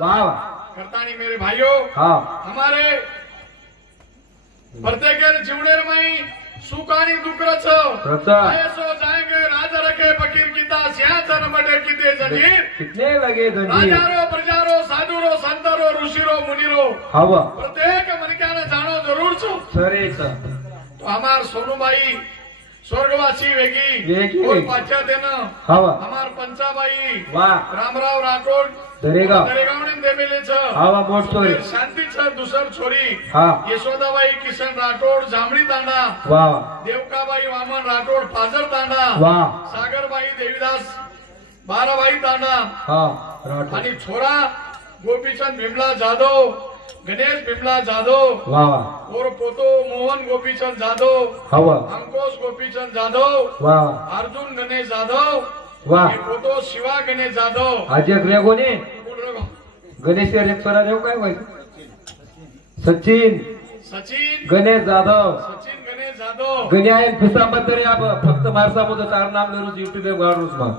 वाह करतानी मेरे भाइयों हाँ हमारे प्रत्येक जीवनेर में सुखानी दुखरच ऐसो जाएंगे राजा रखे फकीर कीता सिंहासन मटे कीते जंजीर कितने लगे जंजीर राजारो प्रजारो साधुरो संतरो ऋषिरो मुनिरो हवा प्रत्येक मनक्याने जाणो जरूर छो सरे तो हमार सोनूबाई स्वर्गवासी वेगी और पाचा देना हवा हमार पंचाबाई वाह रामराव राठोड दरेगाव दरेगावने देमेले छ हवा मोठ छोरी शांती छ दुसर छोरी हाँ यशोदाबाई किशन राठोड जांभळी तांडा वाह देवकाबाई वामन राठोड फाजर तांडा वाह सागरबाई देवीदास बाराबाई तांडा हाँ राठोड आणि छोरा गोपीचंद भीमला जाधव गणेश भीमला जाधव वाह और पोतो मोहन गोपीचंद जाधव हवा अंकुश गोपीचंद जाधव वाह अर्जुन गणेश जाधव वाह हे पोतो शिवा गणेश जाधव आज एक रेगोने गणेश रेखरा देव काय व्हायचं सचिन सचिन गणेश जाधव सचिन गणेश जाधव गण्या फिसाबद्दल फक्त मारसामध्ये तार नाम लेरूच युट्यूब गाडूच मा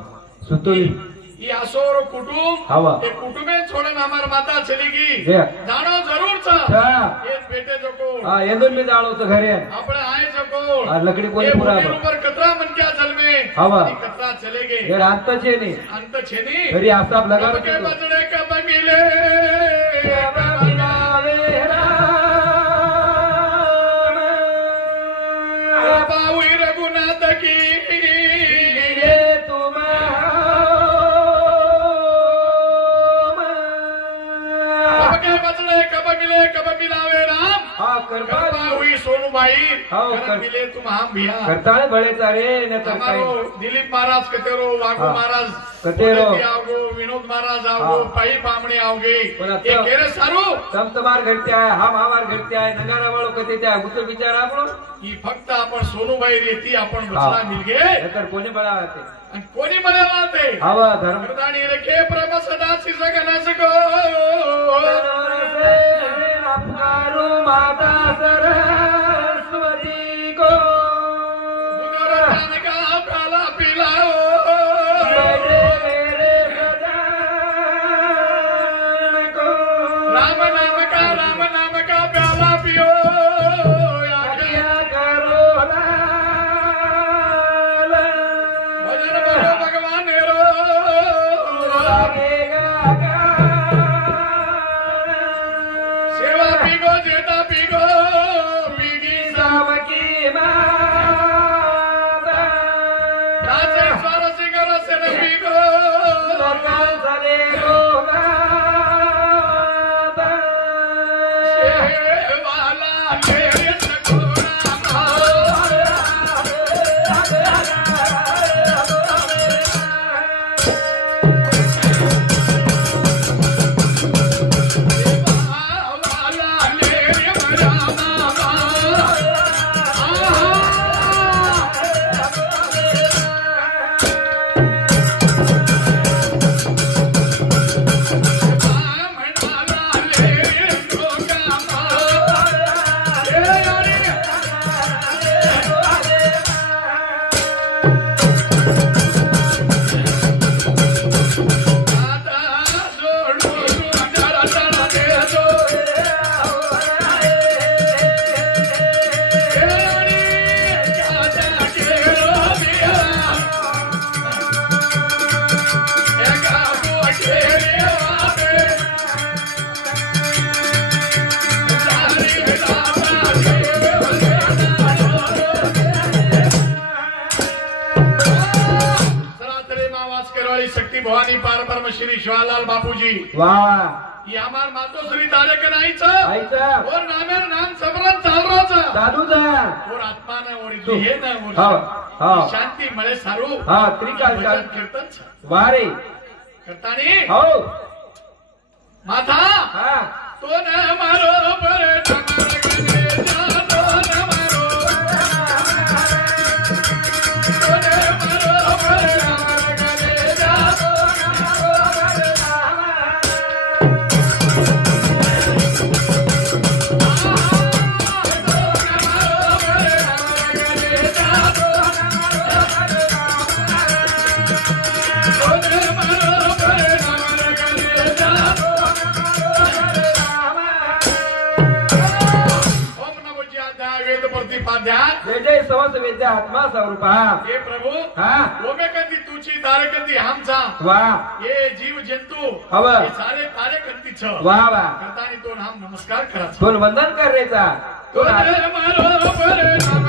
सुतोई ये असोर कुटुंब हवा ये कुटुंबे छोड़न हमार माता चलेगी जे जानो जरूर छ छा ये बेटे जको हाँ येंदून मी जाणो तो घरे આપણે આય જકો આ લકડી કોની ये પુરા મંદિર ઉપર કતરા મનક્યા જલમે હવા કતરા ચલેગે ઘર અંત છે ની અંત છે ની ઘરી આસાબ લગાડો કે બજડે કબ મિલે બાઉ રઘુનાથ કી कब मिलावे राम हाँ कृपा हुई सोनूबाई हाँ, कर मिले तुम हम भैया करता है बड़े तारे न तो हमारो दिलीप महाराज कतेरो वागो हाँ, महाराज कतेरो आओगो विनोद महाराज आओगो हाँ, पाई पामणी आओगे पण ये केरे सारू तम तुम्हार घर ते आहे हम हमार घर ते आहे नगारा वाळो कते ते आहे उतर विचार आपलो ही फक्त आपण सोनूबाई रेती आपण बचला मिलगे नकर कोणी बळावते आणि कोणी म्हणाला ते हवा धर्म वरदानी रखे प्रभ सदा सिजगना सको अपकारू माता सरस्वती को बुदरतन का प्याला पिलाओ मेरे सजान को राम नाम का प्याला पियो क्या करो लाल भजन करो भगवान रो लगेगा क्या सेवा पीगो जेता पीगो पीगी शाम की माता नाचे स्वर सिंगर से न पीगो लोकल सदे को माता वाला मेरे सकोरा वाला मेरे मरामा शक्ति भवानी पार ब्रह्म श्री शिवालाल बापूजी वाह ये हमार मातोश्री तारक नाहीच आईचा और नामेर नाम समरण चालरोच दादूचा और आत्मा ना और हे ना हा हा शांती मळे सारू हा त्रिकाल काल कीर्तन वारे करतानी हो माथा हा तो न मारो पर ठमर गने जा तो न मारो तो न मारो पर ठमर गने जा तो न मारो समस्त वेद्या आत्मा स्वरूपा हे प्रभू हा लोक कंदी तुची तारे कंदी आमचा वा हे जीव जंतू हव हे सारे तारे कंदी छ वा वा करतानी तो नाम नमस्कार करायचा तो वंदन करायचा तो मारो बरे नाम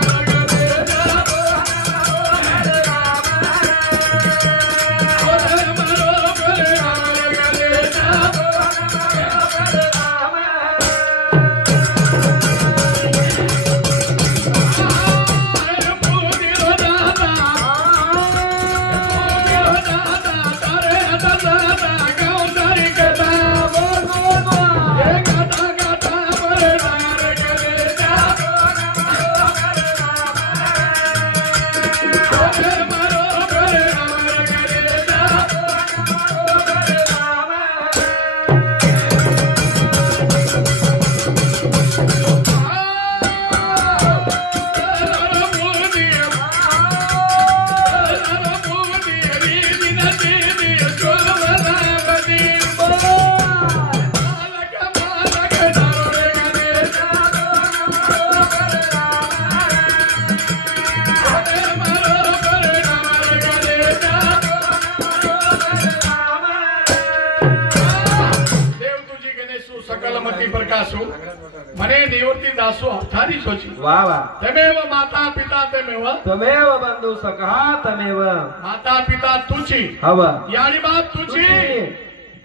મને નિવૃત્તિ દાસો અવતારી સોચી વા વા તમેવ માતા પિતા તમેવ તમેવ બંધુ સખા તમેવ માતા પિતા તુચી હવ યાની બાપ તુચી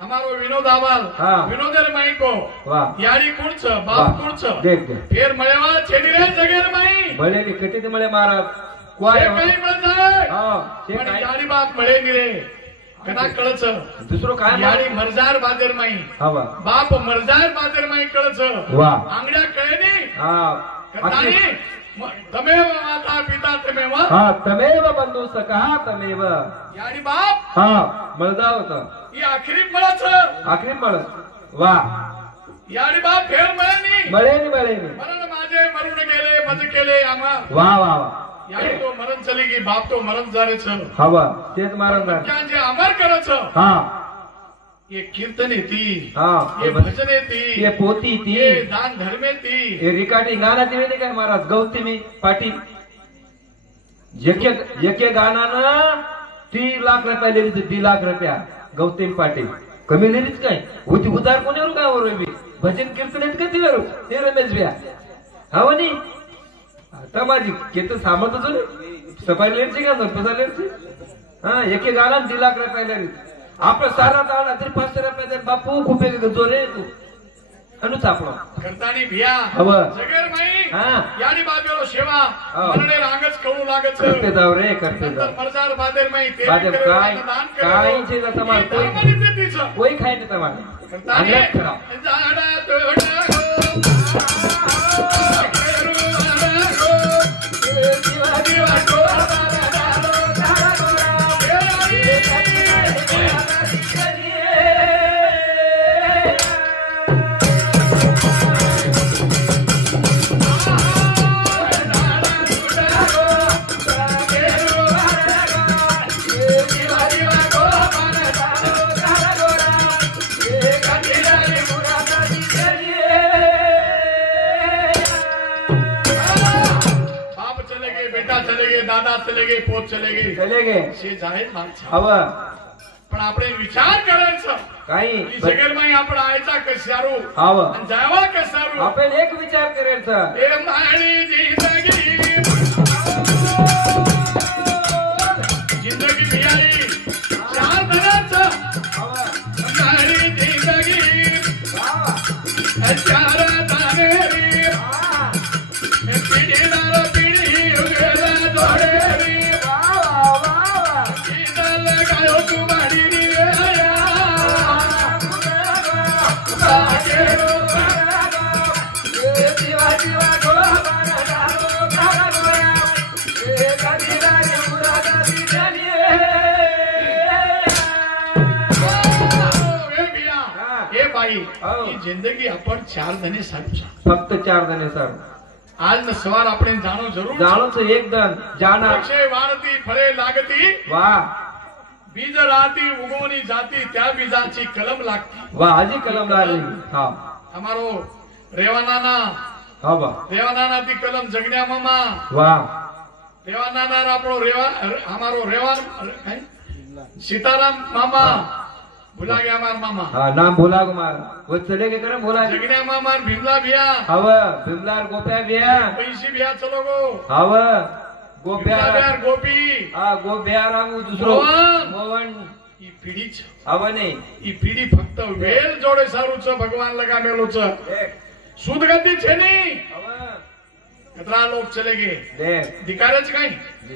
અમારો વિનોદ આવાલ હા. વિનોદર માઈકો વાહ યાની કોણ છે બાપ કોણ છે દેખ દેખ ફેર મળ્યા છેડી રે જગેર માઈ ભળેલી કટી મળે મારા એ કોઈ કઈ મળે હા તે પણ કાંઈ યાની બાપ મળે ની રે કના કળચ दुसरो काय यानी मर्जार बादर माई हवा बाप मर्जार बादर माई कळच वाह आंगड्या कळे नी हा करतानी तमेव माता पिता तमेव हा तमेव बंधू सखा तमेव यानी बाप हा मळदा होता ही आखरी मळच आखरी मळ वा यानी बाप फेर मळे नी मळेनी मरण माझे मरून गेले मज केले आम्हा वा वा वा यानी तो मरण चली गई बाप तो मरण जारे छ हवा तेच मारण जे अमर करच हा ये कीर्तने ती हा ये भजने ती ये पोती ती ये दान धर्मे ती हे रिकाटी गाण्याची वेळी काय महाराज गौती मी पाटील एके गाण्यानं 3 लाख रुपये लिहिली 2 लाख रुपया गौतम पाटील कमी लिहिलीच काय होती उदार कोणी काय बरोबर भजन कीर्तनेत कधी बरो ते रमेश भ्या हा नी आता माझी केत सामर्थच सफारी लेटची का पसा लेटची हा एके गाणं 2 लाख रुपये लिहिली आपलं सारा ताळा तरी 500 रुपये बापू खूप जो रे तू अनुच आपला करतानी भिया हवं जगेर माई हा यानी बाबेलो सेवा हो. मरणे रांगच कळू लागत करते जाऊ रे करते नंतर जाऊ मरजार बादेर माई ते बादेर काय काय छे તમાર કોઈ કોઈ ખાય ને તમારે અંગ્રેજ ખરાબ दादा चले गए पोत चले गए से जाहीर माणसं हवं पण आपण विचार करायचा काही जगेर माई आपण आयचा कशारू हवं आणि जावा कशारू आपण एक विचार करायचा ए माळी जिंदगी भियाई चार धनाचं माळी जिंदगी चार धानेरी पिढीदार पिढी उगेला जोडेरी ईदल गायो तू माडी निवेया साकेरो जीवा जीवा गोला जिंदगी आपण 4 जणे साधू फक्त 4 जणे सर आज न सवार આપણે જાણો જરૂર જાણો છો એકદમ જાણા વૃક્ષે વાળતી ફળે લાગતી વાહ बीज राहती उगवणी जाती त्या बीजाची कलम लागती वाह हजी कलम लागली हा અમારો રેવાનાના હા વાહ રેવાનાના ती कलम जगण्या मामा वाह રેવાનાર આપણો અમારો રેવાન सीताराम मामा भुला गया हमार मामा। हाँ नाम भुला गो मार वो चले के करे भुला जगने मामा भीमला भैया हव भीमलार गोप्या भैया पैसे भैया चलो गो हव गोप्या गोपी हाँ गोप्या रामू दुसरो मोहन ई पीढ़ी हव नहीं ई पीढ़ी फक्त वेल जोड़े सारू छ भगवान लगा मेलो छ शुद्ध गति छे नहीं कितना लोग चले गए दिखायच काही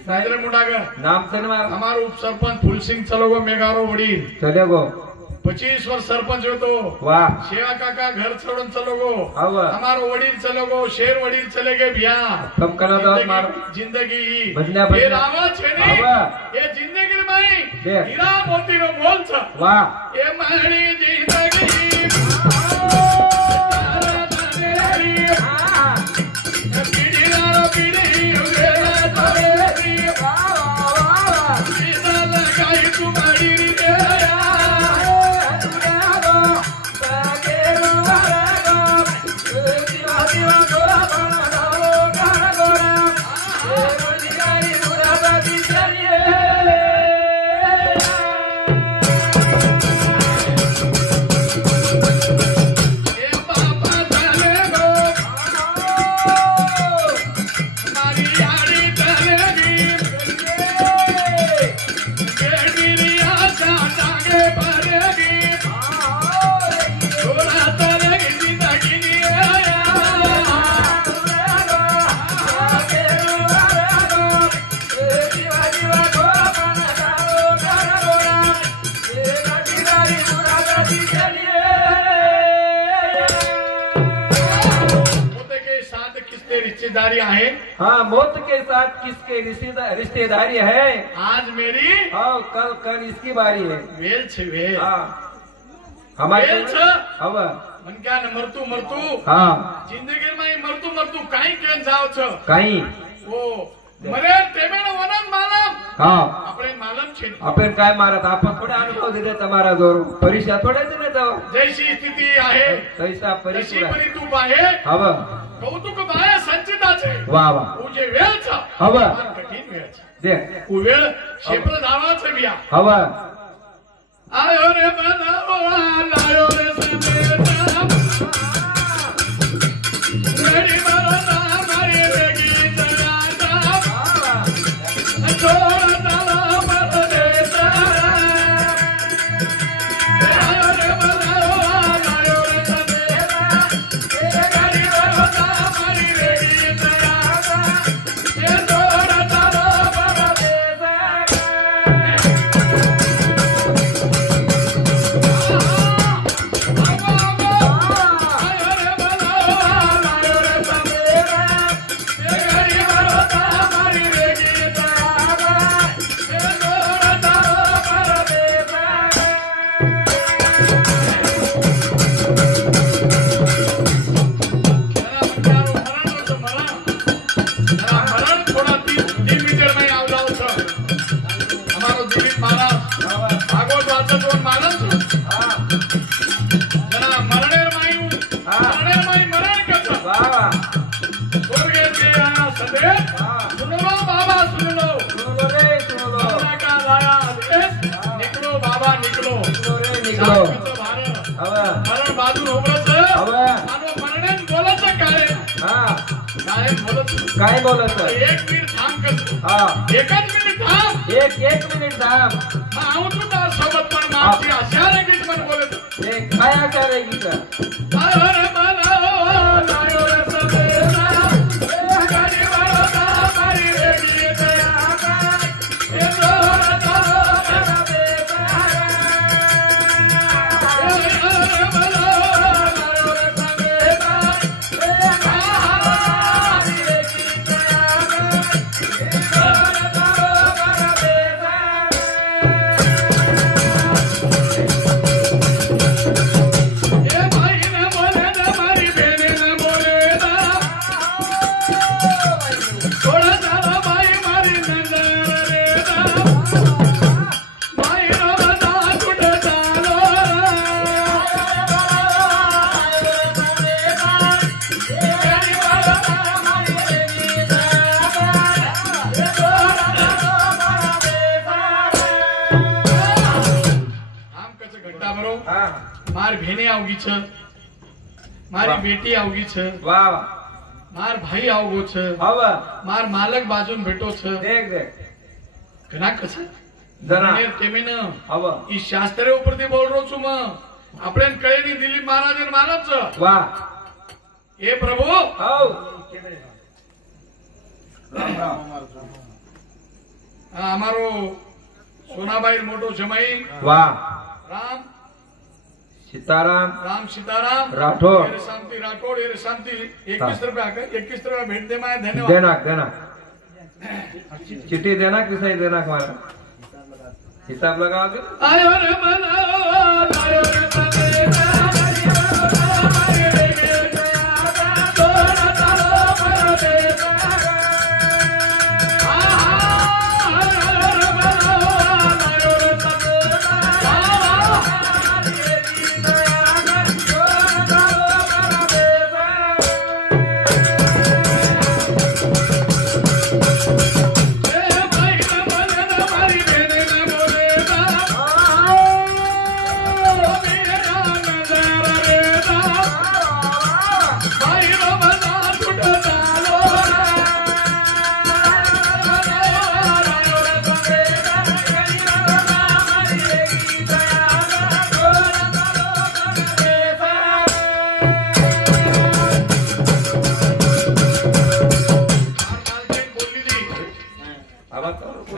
साजरे मुडागर नाम से हमारो उप सरपंच फुलसिंह चलोगो मेघारो वडील चलेगो 25 वर्ष सरपंच होतो वाह शेवा काका घर छोड़न चलोगो हमारो वडील चलोगो शेर वडील चले गए भैया कम करा दो मार जिंदगी ये रावा छे ने ये जिंदगी में हीरा मोती रो मोल छ वाह ये मारी जिंदगी रिश्तेदारी है। हाँ मौत के साथ किसके रिश्तेदारी है। आज मेरी हाँ कल इसकी बारी है। वेल छे वेल हाँ हमारे अब मन क्या न मरतू हाँ जिंदगी में मरतू काही केन जाव छ काही ओ मरे तेमे न वनन मालम हाँ આપણે માલમ છે आपण काय मारत आपण थोडे अनुभव दिले તમારા जोर परीक्षा थोडे दिले तो जैसी स्थिती आहे तैसा परीक्षा परितूप आहे हव कौतुक बाय संचिता छे वाह वाह उजे वेळ छ हव कठीण वेळ छ दे उ वेळ शेपल दावा छ बिया हव आयो रे बनाओ लायो रे समेता मेरी मरना मारी रे गीत काय बोलत एक मिनिट थांब कर हाँ एकच मिनिट थांब एक मिनिट थांब आऊ तू त्या सोबत पण मागची आशा रे गीत मन बोलत एक काय आशा रे गीत अरे मला लायो रे समेता गाडी वाला मारी रे गीत ए तोरा तारा बेता अरे मला लायो रे समेता भाई ने बोले બેને આવગી છે, મારી બેટી આવગી છે, વાહ માર ભાઈ આવગો છે, હવે માર માલક બાજુ બેઠો છે, દેખ દેખ ઘણા કશે જરા તેમીને હવે ઈ શાસ્ત્ર ઉપરથી બોલ રહ્યો છું માં આપણે કઈ ની દિલીપ મહારાજ ને માનવ છે વાહ એ પ્રભુ આવ અમારો સોનાભાઈ મોટો જમાઈ વાહ રામ सीताराम राम सीताराम राठौर मेरे शांति राठौर मेरे शांति 21 रुपया 21 रुपया भेंट दे माए धन्यवाद देना देना चिट्ठी देना कि सही देना हमारा हिसाब लगाओगे आयो रे मना आयो रे मना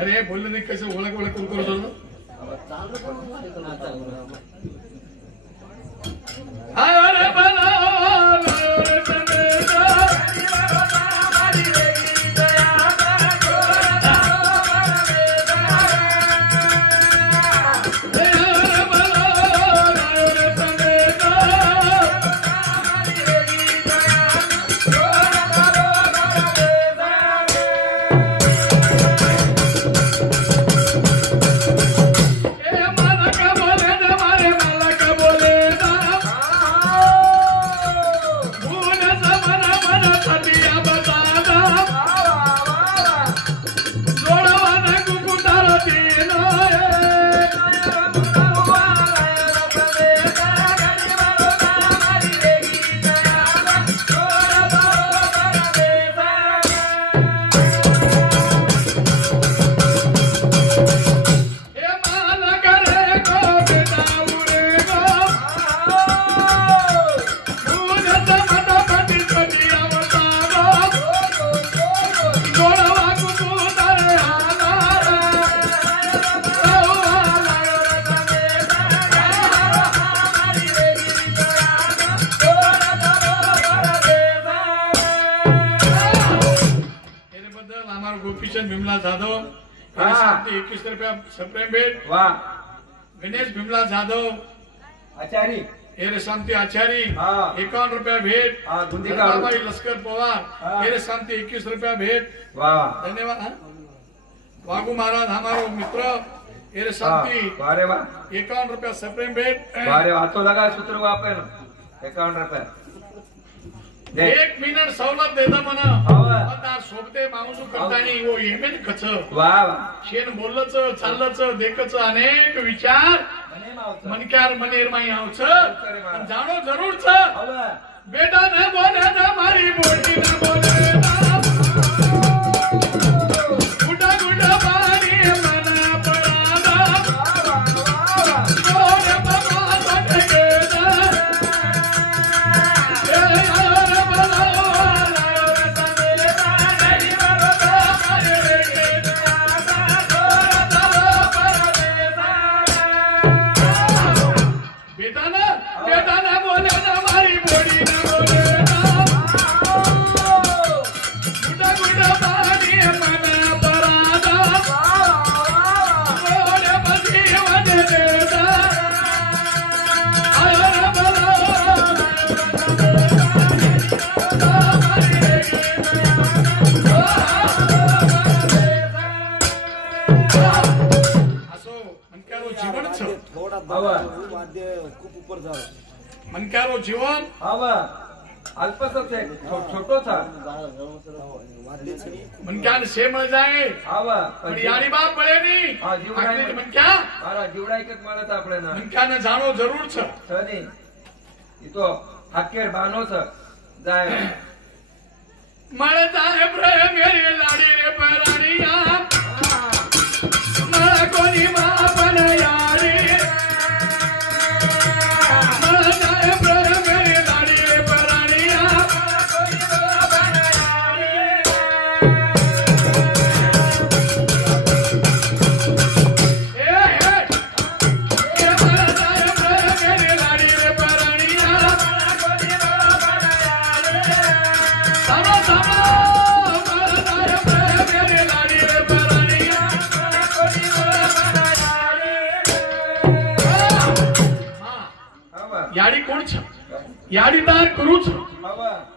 अरे बोलले नाही कसं ओळख ओळख करून करत होतो भीमला जाधव 21 रुपया सप्रेम भेट वाह गणेश भीमला जाधव आचारी एरे शांति आचारी हाँ 51 रुपया भेट गुंदीकाबाई लश्कर पवार एरे शांति 21 रुपया भेट वाह धन्यवाद वागू महाराज हमारो मित्र एरे शांति वारे वाह 51 रुपया सप्रेम भेट वारे हाथों लगा सूत्र वापे 51 रुपया 1 मिनिट सवलत देता म्हणा आता सोबते माणूस करता नाही वो येमेन कच वाह शेन बोललच चाललच देखच अनेक विचार मनक्यार मनेर माई आवच जाणो जरूर छ बेटा न बोले न मारी बोटी न बोले गुडा गुडा पानी मना परादा गोरे बाबा सटके मनक्यारो जीवन अल्पसच आहे छोटोच मनक्यान से मिळ जाय पण यारी बात पळे नी मनक्या मारा जीवडा एकच म्हणत आपल्याला मनक्याने जाणो जरूर छ तो अखेर बानोच जाय मला जाय प्रेम मेरी लाडी रे पराणिया मला कोणी बापन यारी मला जाय प्रेम मेरी लाडी रे पराणिया याडी कोण छ याडीदार करूच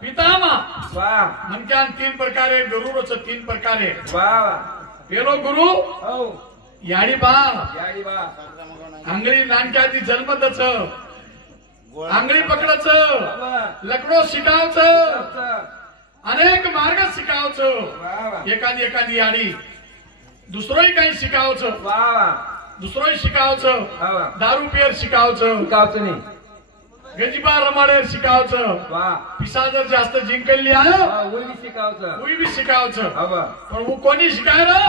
पितामा म्हणत्यान तीन प्रकारे गुरुच तीन प्रकारे पेलो गुरु याडी बा आंगळी नानक्याची जन्मतच आंगळी पकडच लकडो शिकावच अनेक मार्ग शिकावच एखादी याडी दुसरोही काही शिकावच दुसरोही शिकावच दारू पियर शिकावच नाही गजिबा रमाडेर शिकावच पिसा जर जास्त जिंकली आहे उई बी शिकावच पण कोणी शिकायला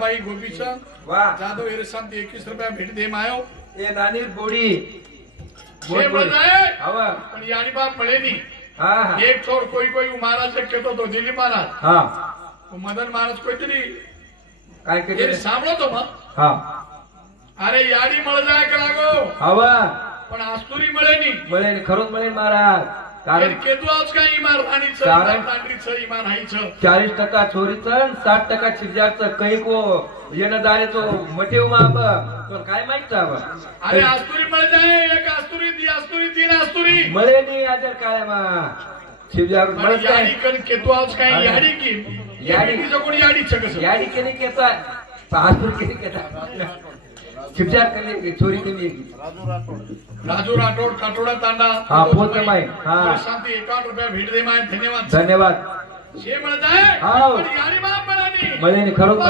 बाई गोपीचंद जाधव एरे साहब 21 रुपया भेट दे मायो ये नानी बोडी पण याडी बाप मिळे नाही एक छोड कोई महाराज कहतो तो दिलीप महाराज मदन महाराज कोईतरी काय कहते सांभळो तो मग अरे याडी मळ जाय लागो पण आस्तुरी मिळे नाही खरोच मिळे महाराज कारण केतू आज काय इमार राणीचं इमार हाईचं 40% छोरीचं 60% चिरजाचं काही को येणं जाण्याचं मटेव माप पण काय माहित अरे आस्तुरी मळे जाय एक आस्तुरी दी आस्तुरी तीन आस्तुरी मळे नाही आज काय मा चिरजार मळे याडी कन केतू आज काय याडी की याडी कोणी याडीचं कसं याडी केली केता आस्तुरी केली केता चिपचार करने छोरी कमी राजू राठोड काटोडा तांडा पोत माय शांती 51 रुपया भेट दे माय धन्यवाद धन्यवाद शे म्हणत आहे यारी बाप मळे खरोच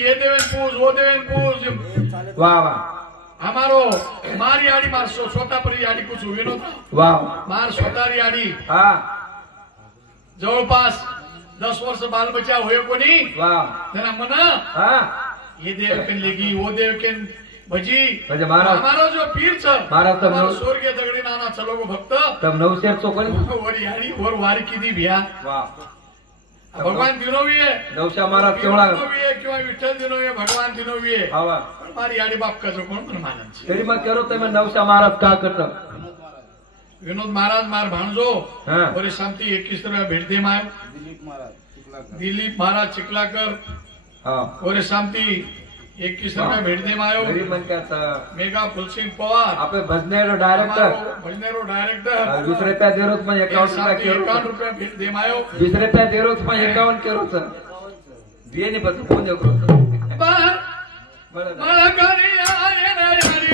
ये देवेन पूज वो देवेन पूज वाह वाह हमारो मारी आड़ी मार स्वतः परी आड़ी कुछ विनोद वाह मार स्वतःरी आड़ी जवळपास 10 वर्ष बाल बच्चा होय कोणी त्यांना म्हणा ये देव केन लेगी वो देव केन भजी म्हणजे महाराज हमारा जो पीर छ महाराज तब स्वर्गीय दगडी नाना चलो भक्त तब 9 चोकणी वर याडी वर वारी किती भ्या वाह भगवान दिनोवी है नवशा महाराज केवढा किंवा विठ्ठल दिनोवी भगवान दिनोवी है मारी याडी बाप कसं कोण पण मानांची तरी मग करो ते मग नवशा महाराज का करत विनोद महाराज मार भाणजो बरी शांती 21 रुपया भेट दे माय दिलीप महाराज चिखलाकर ओरे शांती 21 रुपया भेट दे मायो गरीब मनक्याचा मेघा फुलसिंग पवार आपले भजनेरो डायरेक्टर 20 रुपया दे रोज पण 51 रुपया भेट दे मायो 20 रुपया दे रोज पण 51 के रोज बिये नहीं पता फोन करो मला करी आये ना यारी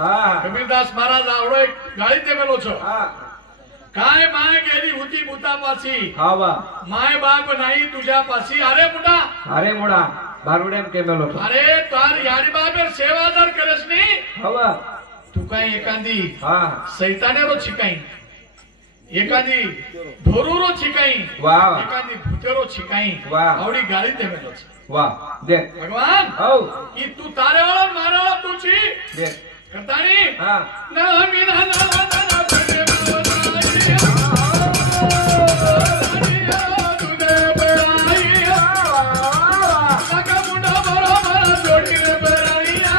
હા કબીરદાસ મહારાજ આવડો એક ગાળી દેવેલો છો હા काय माय गेली होती भूतापाशी હા વાહ माय बाप नाही तुझ्यापाशी अरे मुडा अरे मोडा बारुडेम केमेलो तो अरे तार याडी बाबेर सेवा जर करस नी हवा तू काय एखादी हा सैतानेरो छिकाई एखादी धोरूरो छिकाई वाह वाह एखादी भूतेरो छिकाई वाह. आवडी गाडी देवेलो छ वाह दे भगवान औ की तू तारेवाला मारेवाला तुझी दे करतानी हा ना मीना ना ना बने बोलाई तुझे बड़ाई सका मुंडा बरोबर जोडी रे बड़ाईया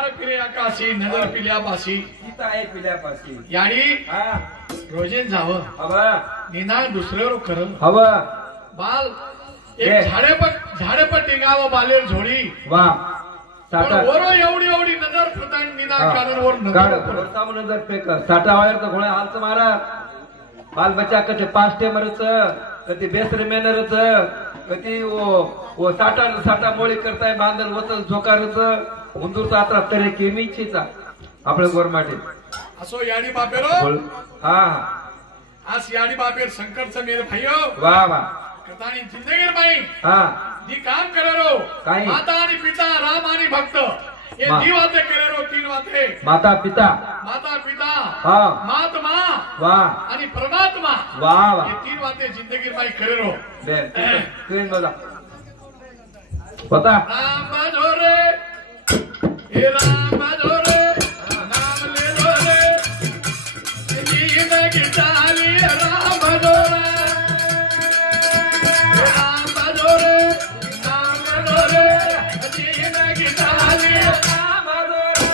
नजर पिल्यापाशी सीता आहे पिल्यापाशी याडी हा रोजेन जावं हवा निना दुसऱ्यावर करल हवा बाल ये. एक झाडेपट टिंगावं बालेर झोडी वाह पण साठा वरो एवढी एवढी नजर फुतान निना कानावर काढ नजर पडत. सामने नजर पेकर साठा वायर तो घोड़ा हाल मारा बाल बच्चा कते पाच टेमरच कधी बेसरे मेनरच कधी वो साठा मोळी करताय बांधल वचल झोकारच उंदूरचा आत्रा तरे केमीचीचा आपल्या गोरमाटे असो याडी बापेरो हा आज याडी बापेर संकटचं मेरे भाईयो वा वा कथानी जिंदगीर बाई हा जी काम करेरो काय? माता आणि पिता राम आणि भक्त हे मा- 2 वाते करेरो 3 वाते माता पिता माता पिता हा महात्मा वा आणि परमात्मा वा वा हे 3 वाते जिंदगीर बाई करेरो बेन ट्रेन बघा होता राम भजोरे हे राम भजोरे नाम ले लो रे जिंदगी चाली राम भजोरे राम भजोरे नाम ले लो रे जिंदगी चाली राम भजोरे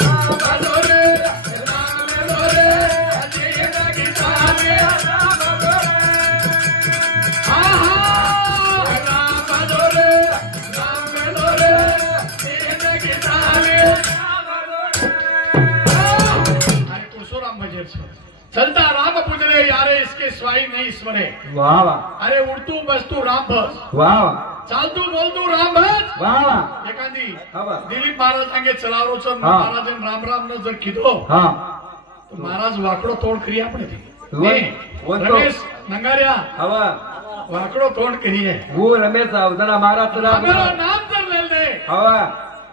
राम भजोरे नाम ले लो रे जिंदगी चाली राम चलता राम पुजरे यारे इसके स्वाई नहीं स्वरे वाह वाह अरे उडतू बसतू राम भस वाह वाह चालतू बोलतू राम भस वाह वाह एखादी हवा दिलीप महाराज सांगे चलावरोच हा. महाराजन राम राम न जर किदो हा तो महाराज वाकडो तोड करी आपण वन- रमेश नंगार्या हवा वाकडो तोड करी है वो रमेश जरा महाराज रामेरो नाम जर लेल दे हवा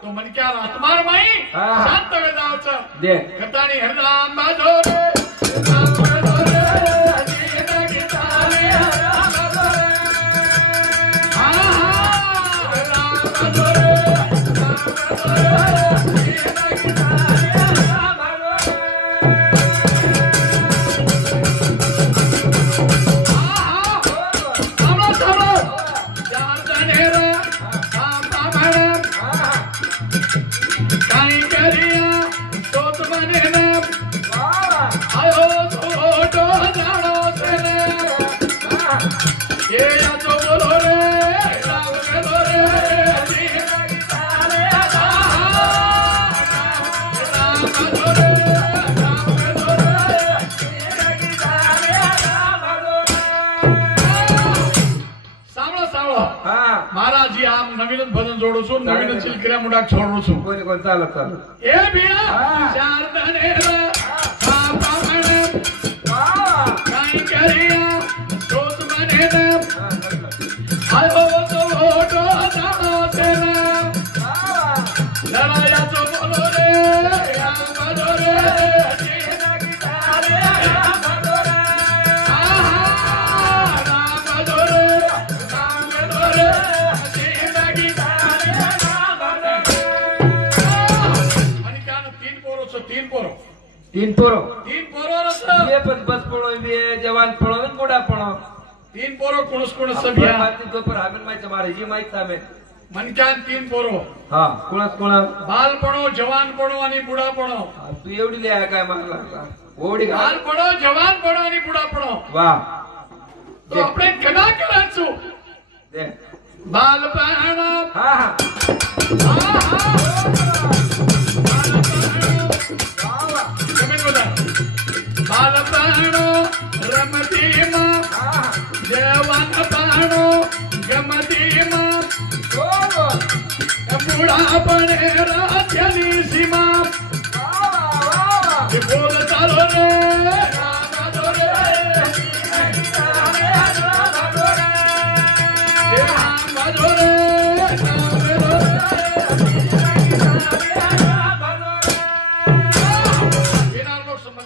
तो मनक्यार आत्मार माई हा. शांत वेदावचं दे कथाणी हरनाम बाजोरे राम बाजोरे जिंदगी चाली राम बाजोरे हा हा राम बाजोरे जिंदगी चाली राम बाजोरे हा हा थांबा चार जणेरा थांबा मॅडम काही करिया तोच बने ना आयो छोटो जाणो सेने ये याचो बोलो रे राम गेलो रे जिंदगी चाले राम गेलो रे राम गेलो रे जिंदगी चाले राम सावळो हा महाराज आम नवीनच भजन जोडू છું નવીન ચિલકરા મુડાક છોડું છું कोणी कोण चालत એ ભિયા હા. ચાર દનેરા થાપા મને वाह કાઈ કર્યા સોત મને ને वाह આયો તો ઓટો જાણો સેના લડાયા તો બોલો રે રામ બોલો રે જિંદગી ચાલે રામ બોલો રે આહા રામ બોલો રે રામ બોલો રે જિંદગી ચાલે રામ બોલો तीन पोरो असं ये पण बस पळो ये जवान पळो आणि बुडा पळो तीन पोरो कोणस कोणस सभ्या माती दोपर आम्ही माहिती मारे जी माहिती आम्ही मनक्यान तीन पोरो हा कोणाच कोणा बालपणो जवानपणो आणि बुडापणो तू एवढी लिहा काय मारला ओढी बालपणो जवानपणो आणि बुडापणो वा तो આપણે કના કરાચું दे બાલપણો हा हा જમીન બધા બાલપણો રમતીમાં જવાનપણો ગમતીમાં બુઢાપણે રાજ્યની સીમા બોલ ચાલો રે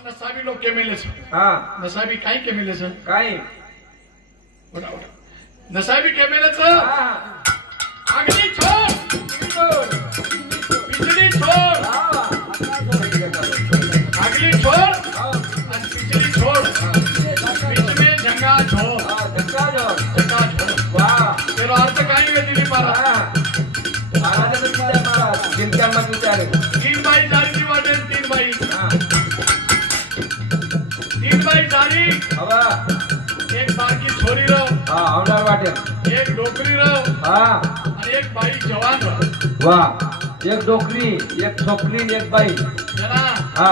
नसाबी लोक केमेले हा नसाबी काय केमेले सर काय नसाबी केमेलेच आगली छोड बिजली छोड आगली छोड आणि बिजली छोड बीच में झंगा छोड झंगा छोड वाह तेरो अर्थ काय दिली मला जिनक्या मग विचार तीन बाई जारी वाटे तीन बाई जारी हवा एक बारकी छोरी रो हा आवणार वाटे एक डोकरी रो हा आणि एक बाई जवान रो वा एक डोकरी एक छोकरी एक बाई जना हा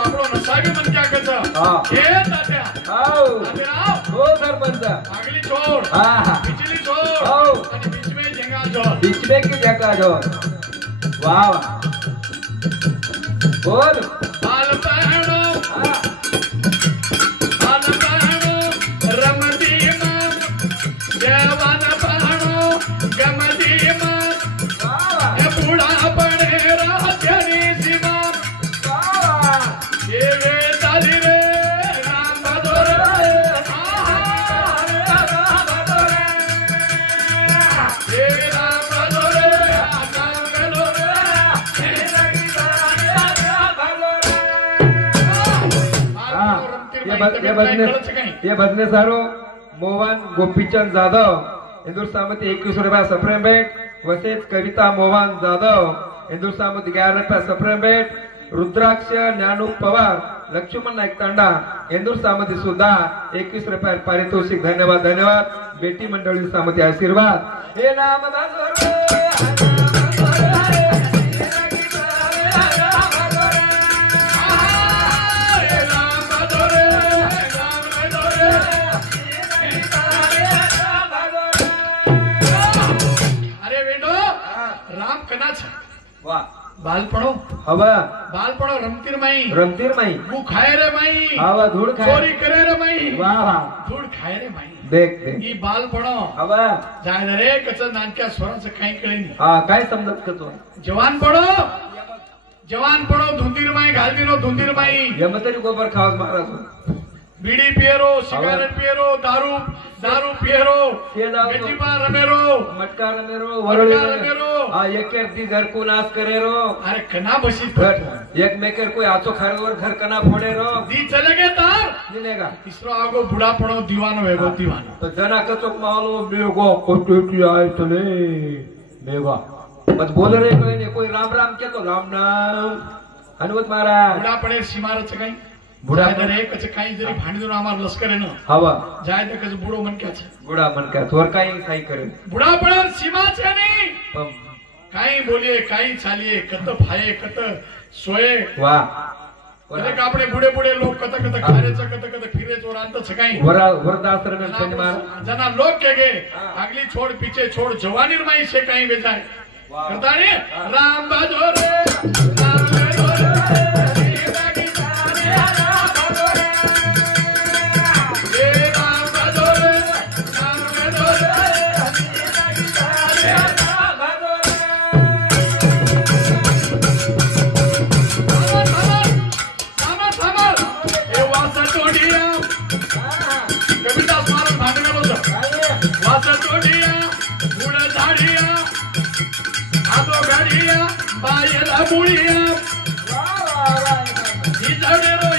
आपलो नसाबी मन क्या करत हा हे तात्या आओ तात्या हो सरपंच आगली छोड हा बिजली छोड आओ आणि बीच में झंगा छोड बीच में की जगह जो वाह बोल बालपणो हा रमतीमा जवानपणो गमतीमा बुढापणे राज्यनी सीमा ये वे चाली रे राम बहादुर ये राम बहादुर ये भजने सारो मोहन गोपीचंद जाधव इंदूर सामती 21 रुपया सप्रेम भेट वसेच कविता मोहन जाधव इंदूर सामती 11 रुपया सप्रेम भेट रुद्राक्ष ज्ञानू पवार लक्ष्मण नाईक तांडा इंदूर सामती सुद्धा 21 रुपया पारितोषिक धन्यवाद धन्यवाद बेटी मंडळी सामती आशीर्वाद हे नाम बालपणो हवा बालपणो रमतीर माई तू खाय रे माई हवा धूळ खाय चोरी करे रे माई वाह वाह धूळ खाय रे माई देख देख ही बालपणो हवा जाय रे कच नानक्या स्वराचं काही कळेल हा काय समजत का तू जवानपणो धुंदीर माई घालदिनो धुंदीर माई यमतरी गोबर खावास महाराज बीड़ी पियरो सिगारेट पियरो दारू पियरो बेटीपा रमेरो मटका रमेरो रमेरो एक दी घर को नाश करे रो अरे कना बसी एक मेकर कोई आचो खारवर घर कना फोड़े रो दी चले गए तार मिलेगा तीसरो आगो बुढ़ापणो दीवानो वेगो दीवानो तो जना कचोक मालो मेगो कोटी आए चले मेगा बस बोल रे कोई राम राम के तो राम नाम हनुमत महाराज बुढ़ापणे सीमारच काही बुढ़ा रे कच काही जरी भांडी आम्हाला लष्कर आहे ना हवा जाय तर कच बुडो मन क्या बुढ़ा मन क्या थोर काही करे बुढ़ापणा सीमा છે नहीं काही बोलिए काही चालिए कत फाये कत सोये वाह म्हणजे का आपले बुडे बुडे लोक कत खारेच कत फिरे चोरांत काही वरदाश्रम जना लोक के गे अगली छोड़ पीछे छोड़ जवानीर माई से काही बेजाय करता रे राम बहादुर ही धड़ेरो